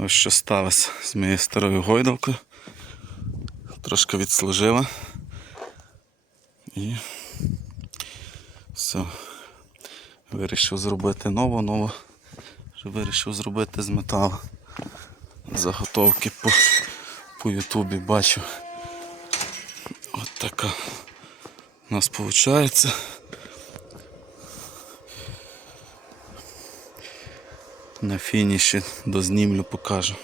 Ось що сталося з моєю старою гойдалкою. Трошки відслужила. І все. Вирішив зробити нову, нову. Вирішив зробити з металу. Заготовки по, по Ютубі бачу. От така у нас виходить. На фініші дознімлю покажу.